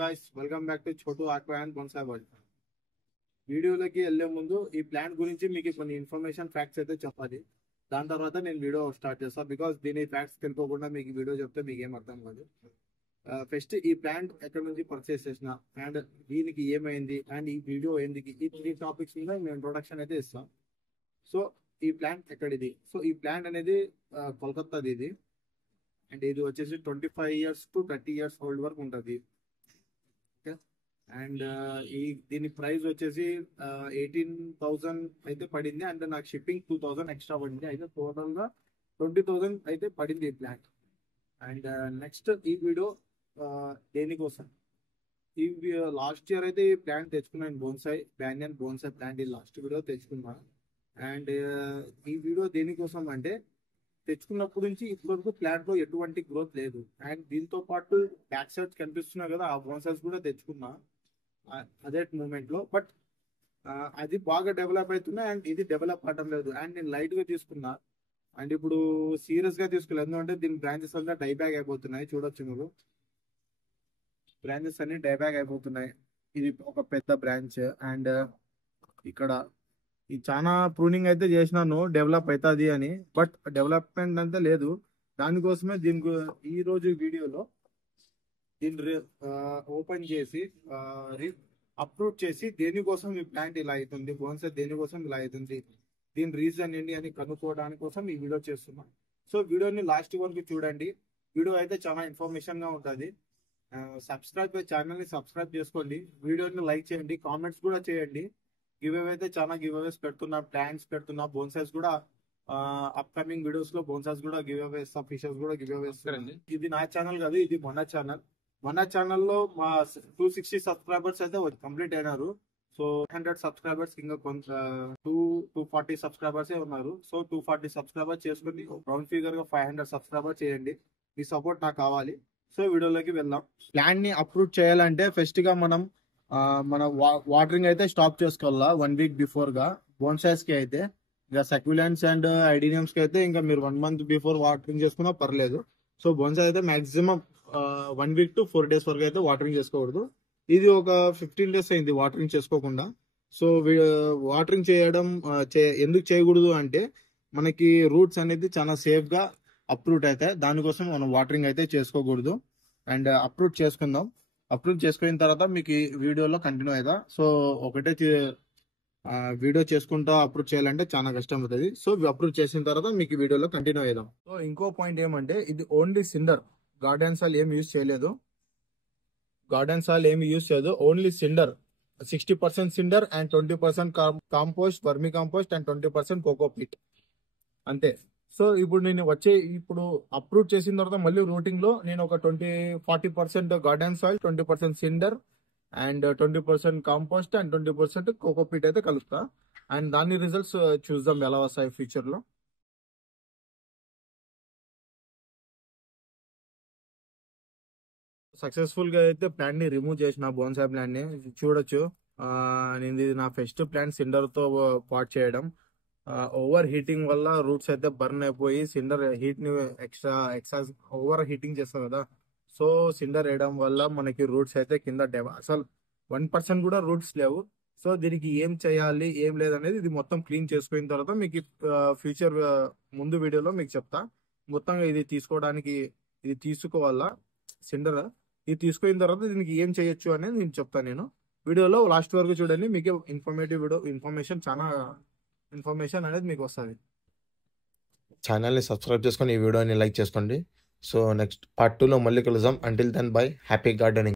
Guys welcome back to చోటు aqua and bonsai world. వీడియోలోకి వెళ్ళే ముందు ఈ ప్లాంట్ గురించి మీకు కొన్ని ఇన్ఫర్మేషన్ ఫ్యాక్ట్స్ అయితే చెప్పాలి. దాని తర్వాత నేను వీడియో స్టార్ట్ చేస్తాను. బికాస్ దీని ఫ్యాక్ట్స్ తెలుసుకోకుండా మీకు వీడియో చెప్తే మీకు ఏం అర్థం కాదు. ఫస్ట్ ఈ ప్లాంట్ ఎక్కడి నుంచి పర్చేస్ చేసిన అండ్ దీనికి ఏమైంది అండ్ ఈ వీడియో ఎందుకు, ఈ 3 టాపిక్స్ మీద మేము ఇంట్రొడక్షన్ అయితే ఇస్తాం. సో ఈ ప్లాంట్ ఎక్కడిది? సో ఈ ప్లాంట్ అనేది కోల్కతాది ఇది. అండ్ ఇది వచ్చేసి 25 years to 30 years ఓల్డ్ వరకు ఉంటుంది. అండ్ దీని ప్రైస్ వచ్చేసి 18,000 అయితే పడింది. అండ్ నాకు షిప్పింగ్ 2,000 ఎక్స్ట్రా పడింది. అయితే టోటల్గా 20,000 అయితే పడింది ఈ ప్లాంట్. అండ్ నెక్స్ట్ ఈ వీడియో దేనికోసం, ఈ లాస్ట్ ఇయర్ అయితే ఈ ప్లాంట్ తెచ్చుకున్నాను. బ్యానియన్ బోన్సాయ్ ప్లాంట్ ఈ లాస్ట్ వీడియో తెచ్చుకున్నాను. అండ్ ఈ వీడియో దేనికోసం అంటే, తెచ్చుకున్నప్పటి నుంచి ఇప్పటివరకు ప్లాంట్ లో ఎటువంటి గ్రోత్ లేదు. అండ్ దీంతో పాటు బ్యాక్ సైడ్స్ కనిపిస్తున్నాయి కదా, ఆ బోన్సాయ్స్ కూడా తెచ్చుకున్నా అదే మూమెంట్ లో. బట్ అది బాగా డెవలప్ అవుతున్నాయి అండ్ ఇది డెవలప్ అవడం లేదు. అండ్ నేను లైట్ గా తీసుకున్నా. అండ్ ఇప్పుడు సీరియస్ గా తీసుకోలేదు, ఎందుకంటే దీని బ్రాంచెస్ అంతా డైబ్యాక్ అయిపోతున్నాయి. చూడొచ్చు మీరు, బ్రాంచెస్ అన్ని డైబ్యాక్ అయిపోతున్నాయి. ఇది ఒక పెద్ద బ్రాంచ్. అండ్ ఇక్కడ ఈ చాలా ప్రూనింగ్ అయితే చేసినాను డెవలప్ అవుతుంది అని, బట్ డెవలప్మెంట్ అంతా లేదు. దానికోసమే దీనికి ఈ రోజు వీడియోలో దీన్ని ఓపెన్ చేసి అప్రూవ్ చేసి దేనికోసం ఈ ప్లాంట్ ఇలా అవుతుంది, బోన్సాయ్ దేనికోసం ఇలా అవుతుంది, దీని రీజన్ ఏంటి అని కనుక్కోవడానికి కోసం ఈ వీడియో చేస్తున్నాం. సో వీడియోని లాస్ట్ వరకు చూడండి. వీడియో అయితే చాలా ఇన్ఫర్మేషన్ గా ఉంటుంది. ఛానల్ ని సబ్స్క్రైబ్ చేసుకోండి, వీడియోని లైక్ చేయండి, కామెంట్స్ కూడా చేయండి. గివ్ అవే అయితే చాలా గివ్ అవేస్ పెడుతున్నా, ప్లాంట్స్ పెడుతున్నా, బోన్సాయ్స్ కూడా అప్కమింగ్ వీడియోస్ లో బోన్సాయ్స్ కూడా గివ్ అవే ఇస్తాం, ఫిషెస్ కూడా గివ్ అవే ఇస్తాం. ఇది నా ఛానల్ కాదు, ఇది మన ఛానల్. మన ఛానల్లో మా 260 సబ్స్క్రైబర్స్ అయితే కంప్లీట్ అయినారు. సో 100 సబ్స్క్రైబర్స్ ఇంకా కొంత 240 సబ్స్క్రైబర్స్ ఉన్నారు. సో 240 సబ్స్క్రైబర్స్ చేసుకుని రౌండ్ ఫిగర్ గా 500 సబ్స్క్రైబర్ చేయండి. మీ సపోర్ట్ నాకు కావాలి. సో వీడియోలోకి వెళ్దాం. ప్లాన్ ని అప్రూవ్ చేయాలంటే ఫస్ట్ గా మనం మన వాటరింగ్ అయితే స్టాప్ చేసుకోవాలా 1 week బిఫోర్ గా. బోన్సాయ్స్ కి అయితే, ఇంకా సక్యులెంట్స్ అండ్ ఐడీనియమ్స్ కి అయితే ఇంకా మీరు 1 month బిఫోర్ వాటరింగ్ చేసుకున్నా పర్లేదు. సో బోన్సాయ్ అయితే మాక్సిమం 1 week to 4 days వరకు అయితే వాటరింగ్ చేసుకోకూడదు. ఇది ఒక 15 days అయింది వాటరింగ్ చేసుకోకుండా. సో వాటరింగ్ చేయడం ఎందుకు చేయకూడదు అంటే, మనకి రూట్స్ అనేది చాలా సేఫ్ గా అప్రూవ్ అవుతాయి. దానికోసం మనం వాటరింగ్ అయితే చేసుకోకూడదు. అండ్ అప్రూవ్ చేసుకుందాం. అప్రూవ్ చేసుకున్న తర్వాత మీకు వీడియోలో కంటిన్యూ అవుతా. సో ఒకటే వీడియో చేసుకుంటా అప్రూవ్ చేయాలంటే చాలా కష్టం అవుతుంది. సో అప్రూవ్ చేసిన తర్వాత మీకు వీడియోలో కంటిన్యూ అవుదాం. సో ఇంకో పాయింట్ ఏమంటే, ఇది ఓన్లీ సిండర్, గార్డెన్ సాయిల్ ఏమి యూజ్ చేయలేదు. Only cinder. 60% cinder and 20% compost, vermi compost and 20% cocopeat అంతే. సో ఇప్పుడు నేను ఇప్పుడు అప్రూవ్ చేసిన తర్వాత మళ్ళీ రూటింగ్ లో నేను ఒక 40% garden soil, 20% cinder and 20% compost and 20% cocopeat అయితే కలుపుతా. అండ్ దాని రిజల్ట్స్ చూద్దాం ఎలా వస్తాయి ఫ్యూచర్ లో. సక్సెస్ఫుల్ గా అయితే ప్లాంట్ ని రిమూవ్ చేసిన, బోన్సాయ్ ప్లాంట్ ని చూడొచ్చు. నేను నా ఫస్ట్ ప్లాంట్ సిండర్ తో పాట్ చేయడం, ఓవర్ హీటింగ్ వల్ల రూట్స్ అయితే బర్న్ అయిపోయి సిండర్ హీట్ ని ఎక్స్ట్రా ఓవర్ హీటింగ్ చేస్తాం కదా. సో సిండర్ వేయడం వల్ల మనకి రూట్స్ అయితే కింద అసలు 1% కూడా రూట్స్ లేవు. సో దీనికి ఏం చేయాలి ఏం లేదనేది ఇది మొత్తం క్లీన్ చేసుకున్న తర్వాత మీకు ఫ్యూచర్ ముందు వీడియోలో మీకు చెప్తా. మొత్తంగా ఇది తీసుకోవాలా సిండర్. ఇది తీసుకున్న తర్వాత దీనికి ఏం చేయొచ్చు అనేది నేను చెప్తాను. నేను వీడియోలో లాస్ట్ వరకు చూడండి, మీకు ఇన్ఫర్మేషన్ అనేది మీకు వస్తుంది. ఛానల్ని సబ్స్క్రైబ్ చేసుకొని ఈ వీడియోని లైక్ చేసుకోండి. సో నెక్స్ట్ part 2లో మళ్ళీ కలుద్దాం. Until then bye, happy gardening.